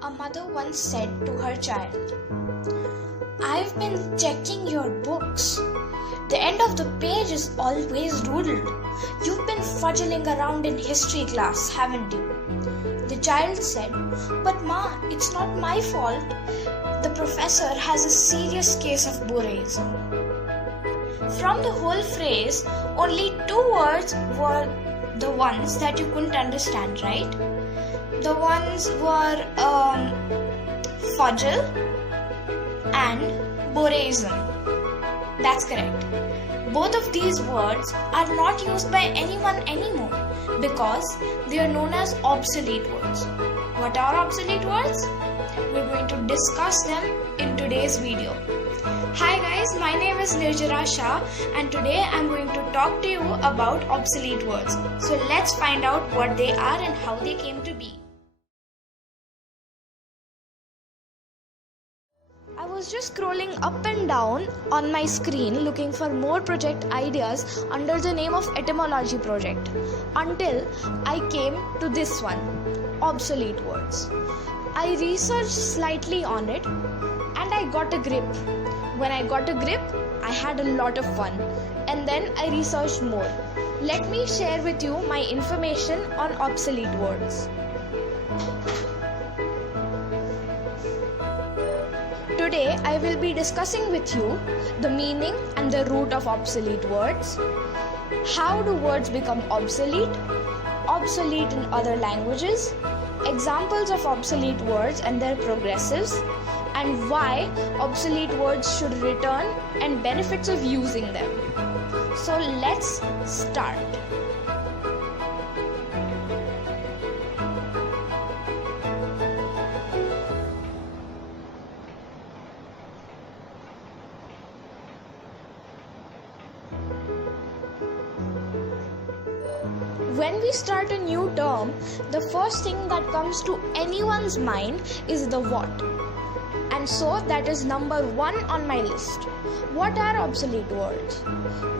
A mother once said to her child, "I've been checking your books. The end of the page is always doodled. You've been fudgling around in history class, haven't you?" The child said, "But Ma, it's not my fault. The professor has a serious case of boreism." From the whole phrase, only 2 words were the ones that you couldn't understand, right? The ones were fudgel and boreism. That's correct. Both of these words are not used by anyone anymore because they are known as obsolete words. What are obsolete words? We're going to discuss them in today's video. Hi guys, my name is Nirjara Shah and today I'm going to talk to you about obsolete words. So let's find out what they are and how they came to be. I was just scrolling up and down on my screen looking for more project ideas under the name of Etymology Project until I came to this one, obsolete words. I researched slightly on it and I got a grip. When I got a grip, I had a lot of fun and then I researched more. Let me share with you my information on obsolete words. Today I will be discussing with you the meaning and the root of obsolete words, how do words become obsolete in other languages, examples of obsolete words and their progressives, and why obsolete words should return and benefits of using them. So let's start. When we start a new term, the first thing that comes to anyone's mind is the what. And so that is number 1 on my list. What are obsolete words?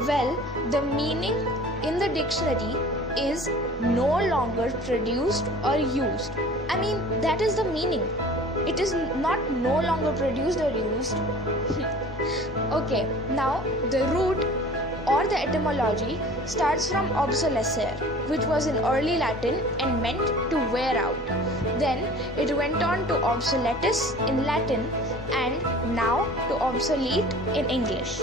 Well, the meaning in the dictionary is no longer produced or used. I mean, that is the meaning. It is not no longer produced or used. Okay, now the root or the etymology starts from obsolescere, which was in early Latin and meant to wear out. Then it went on to obsoletus in Latin and now to obsolete in English.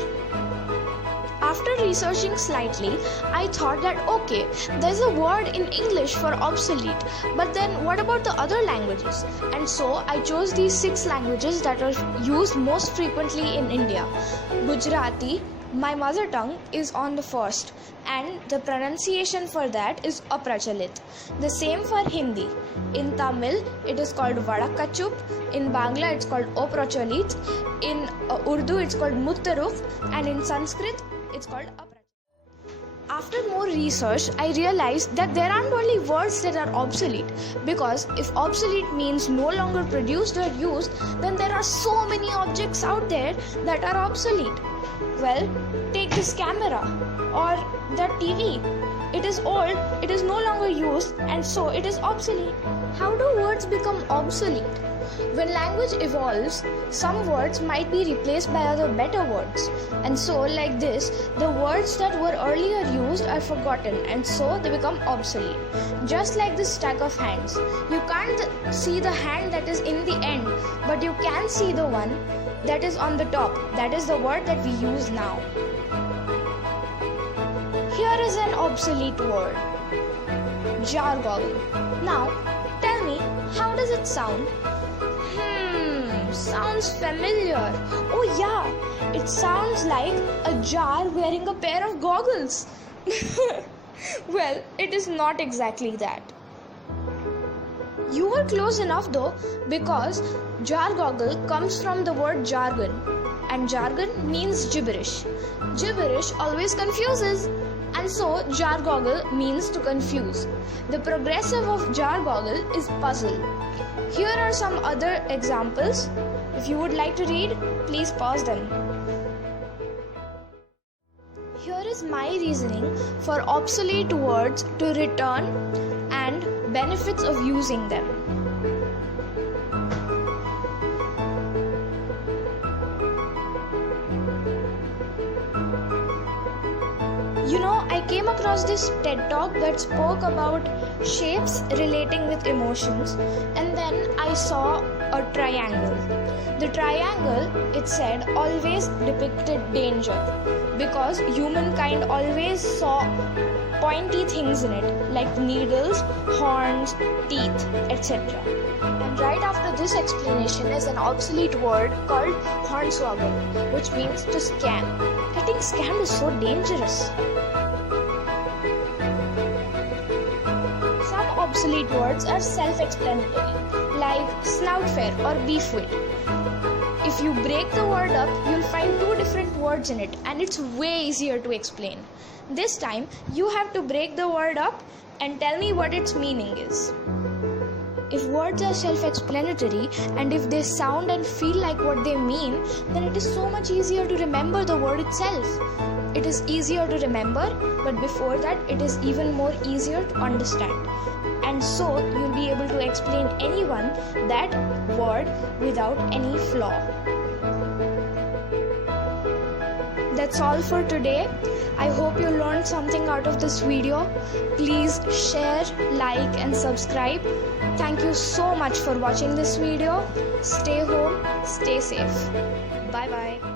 After researching slightly, I thought that okay, there's a word in English for obsolete, but then what about the other languages? And so I chose these 6 languages that are used most frequently in India. Gujarati, my mother tongue, is on the first and the pronunciation for that is aprachalit. The same for Hindi. In Tamil it is called vadakachup, in Bangla it's called oprachalit, in Urdu it's called muttaruf, and in Sanskrit it's called aprachalit. After more research, I realized that there aren't only words that are obsolete, because if obsolete means no longer produced or used, then there are so many objects out there that are obsolete. Well, take this camera or the TV. It is old, it is no longer used, and so it is obsolete. How do words become obsolete? When language evolves, some words might be replaced by other better words. And so, like this, the words that were earlier used are forgotten and so they become obsolete. Just like this stack of hands. You can't see the hand that is in the end, but you can see the one that is on the top. That is the word that we use now. Here is an obsolete word. Jargon. Now, tell me, how does it sound? Sounds familiar. Oh yeah, it sounds like a jar wearing a pair of goggles. Well, it is not exactly that. You were close enough though, because jar goggle comes from the word jargon, and jargon means gibberish. Gibberish always confuses, and so jar goggle means to confuse. The progressive of jar goggle is puzzle. Here are some other examples. If you would like to read, please pause them. Here is my reasoning for obsolete words to return and benefits of using them. I came across this TED talk that spoke about shapes relating with emotions, and then I saw a triangle. The triangle, it said, always depicted danger because humankind always saw pointy things in it like needles, horns, teeth, etc. And right after this explanation is an obsolete word called hornswoggle, which means to scam. Getting scammed is so dangerous. Some obsolete words are self-explanatory, like snoutfare or beefwit. If you break the word up, you'll find two different words in it, and it's way easier to explain. This time, you have to break the word up and tell me what its meaning is. If words are self-explanatory and if they sound and feel like what they mean, then it is so much easier to remember the word itself. It is easier to remember, but before that, it is even more easier to understand. And so, you'll be able to explain anyone that word without any flaw. That's all for today. I hope you learned something out of this video. Please share, like and subscribe. Thank you so much for watching this video. Stay home, stay safe. Bye bye.